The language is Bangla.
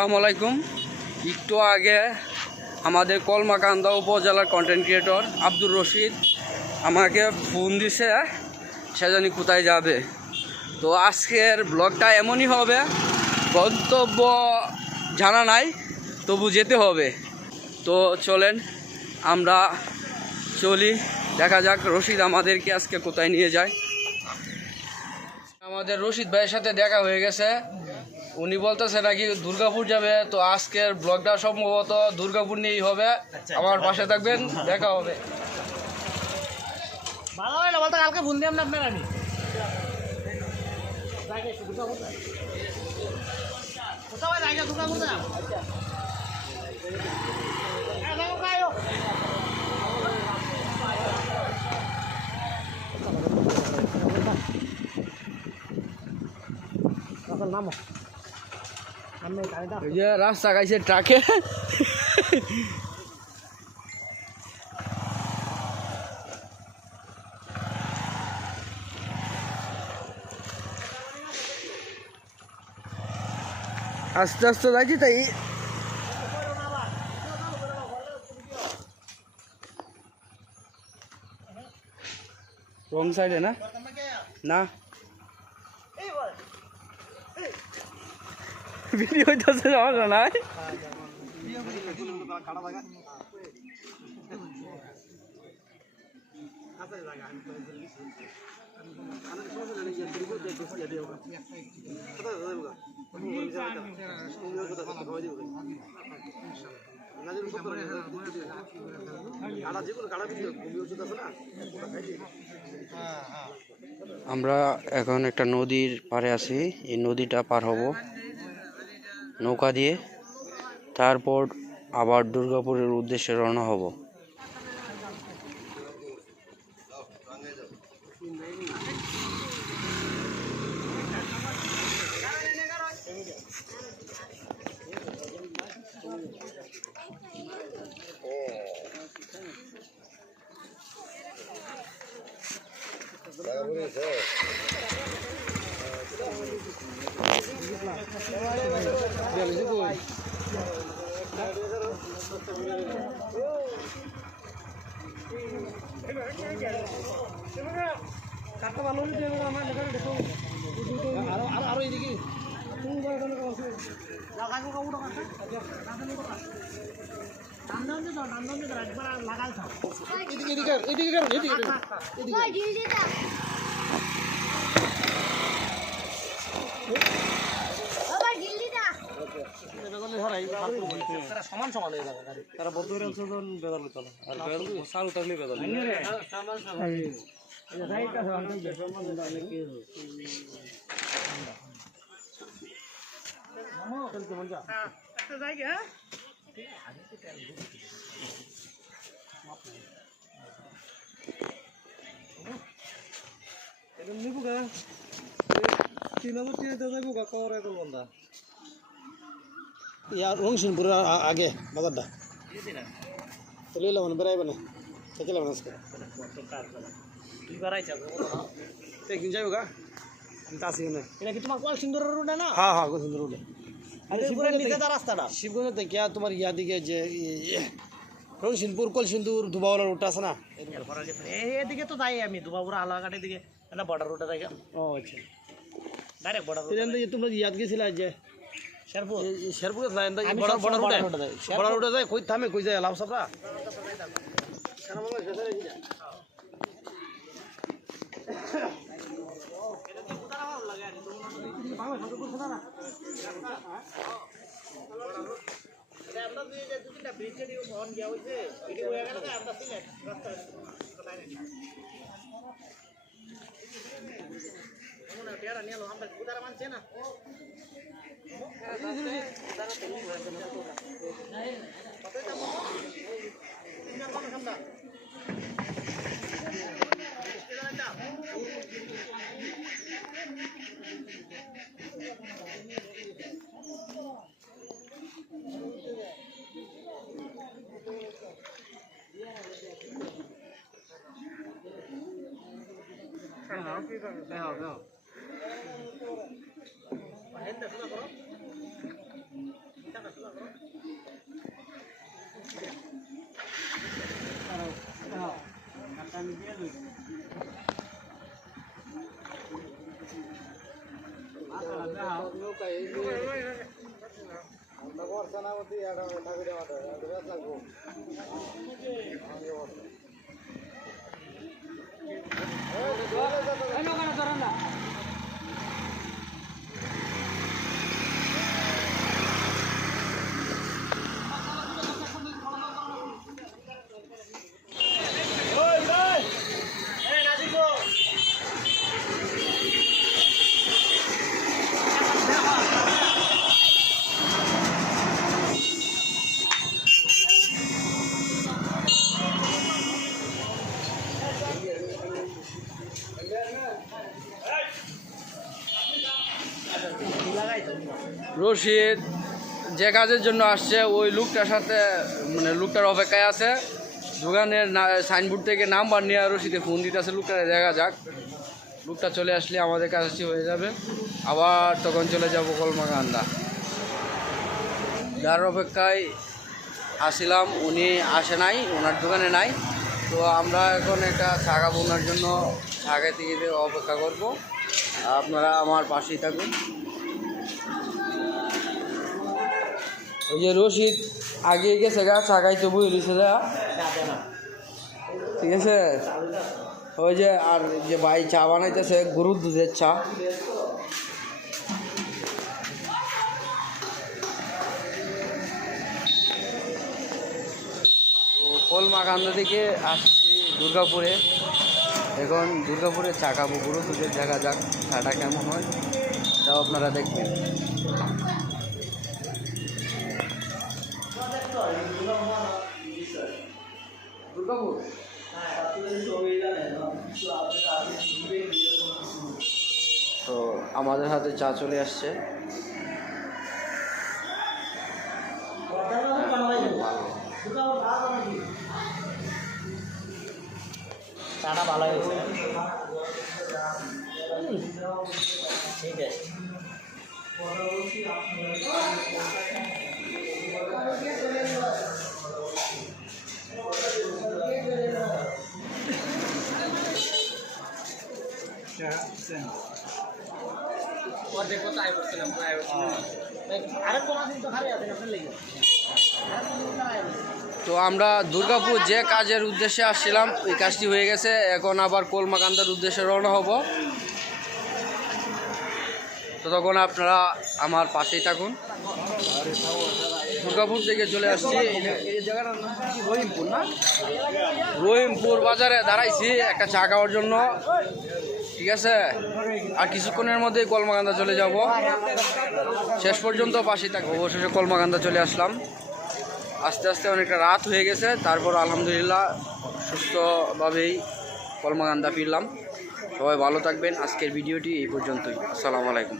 আসসালামু আলাইকুম। একটু আগে আমাদের কলমাকান্দা উপজেলার কন্টেন্ট ক্রিয়েটর আব্দুর রশিদ আমাকে ফোন দিছে, সে জানি কোথায় যাবে। তো আজকের ব্লগটা এমনই হবে, গন্তব্য জানা নাই, তবু যেতে হবে। তো চলেন আমরা চলি, দেখা যাক রশিদ আমাদেরকে আজকে কোথায় নিয়ে যায়। আমাদের রশিদ ভাইয়ের সাথে দেখা হয়ে গেছে, উনি বলতেছে নাকি দুর্গাপুর যাবে। তো আজকের ব্লগটা সম্ভবত দুর্গাপুর নিয়েই হবে। আমার পাশে থাকবেন, দেখা হবে। ভালো হয় না বলতে, কালকে ফোন দিলাম না আপনার আমি কোথাও জায়গা দুর্গাপুর না নামো রাস্তা গাইছে ট্রাকে। আস্তে আস্তে যাইছি, তাই রং সাইডে না না ভিডিও হইতেছে সমস্যা নাই। আমরা এখন একটা নদীর পাড়ে আছি, এই নদীটা পার হব নৌকা দিয়ে, তারপর আবার দুর্গাপুরের উদ্দেশ্যে রওনা হব। আরো এদিকে সমান সমান হয়ে যাবে গাড়ি, তারা বদ্ধ হয়ে আছে বেদাল হতো না, আর বেদাল সাল উঠালে বেদাল রংসিনপুরের আগে বাজারটা চলে এলাম, বেড়াইবে না থেকে এলাম আজকে একদিন যাইব গা, আমি তো আসি না। এটা কি তোমার কলসিন্দুর রোডে না? হ্যাঁ হ্যাঁ, কলসিন্দুর রোডে। রাস্তাটা শিবগঞ্জ থেকে তোমার ইয়া দিকে যে রংসিনপুর কলসিন্দুর দুবাওয়ালা রোডটা আছে না, এদিকে তো যাই আমি। দুবাবুরা আলাঘাটের দিকে একটা বর্ডার রোডে যাই। ও আচ্ছা, ডাইরেক্ট বর্ডার রোড। তোমরা ইয়াদ গেছিলা যে শেরপুর, শেরপুরে বর্ডার রোডে যায়, কই থামে কই যায় লাভ সাপড়া। রশিদ যে কাজের জন্য আসছে ওই লোকটার সাথে মানে লোকটার অপেক্ষায় আছে। দোকানের সাইনবোর্ড থেকে নাম্বার নিয়ে রশিদে ফোন দিতেছে, লোকটারে দেখা যাক। লোকটা চলে আসলে আমাদের কাছাকাছি হয়ে যাবে, আবার তখন চলে যাব কলমাকান্দা। যার অপেক্ষায় আসছিলাম উনি আসে নাই, ওনার দোকানে নাই। তো আমরা এখন একটা চা খাবো, ওনার জন্য চা খেতে গিয়ে অপেক্ষা করব। আপনারা আমার পাশেই থাকুন। ওই যে রশিদ আগে গেছে গা, চা খাইতে বই দিছে যা, ঠিক আছে। ওই যে আর যে ভাই চা বানাইতেছে গরুর দুধের চা। কলমাকান্দা থেকে আসছি দুর্গাপুরে। এখন দুর্গাপুরে চা খাবো, গরুর দুধের, দেখা যাক চাটা কেমন হয়, তাও আপনারা দেখবেন। দুর্গাপুর তো আমাদের হাতে চা চলে আসছে। চাটা ভালো হয়েছে, ঠিক আছে। তো আমরা দুর্গাপুর যে কাজের উদ্দেশ্যে আসছিলাম ওই কাজটি হয়ে গেছে। এখন আবার কলমাকান্দার উদ্দেশ্যে রওনা হব। তো তখন আপনারা আমার পাশেই থাকুন। দুর্গাপুর থেকে চলে আসছি, এই জায়গাটার নাম কি রহিমপুর না? রহিমপুর বাজারে দাঁড়াইছি একটা চা খাওয়ার জন্য, ঠিক আছে। আর কিছুক্ষণের মধ্যেই কলমাকান্দা চলে যাব। শেষ পর্যন্ত পাশেই থাকবো। অবশেষে কলমাকান্দা চলে আসলাম। আস্তে আস্তে অনেকটা রাত হয়ে গেছে, তারপর আলহামদুলিল্লাহ সুস্থভাবেই কলমাকান্দা ফিরলাম। সবাই ভালো থাকবেন। আজকের ভিডিওটি এই পর্যন্তই। আসসালামু আলাইকুম।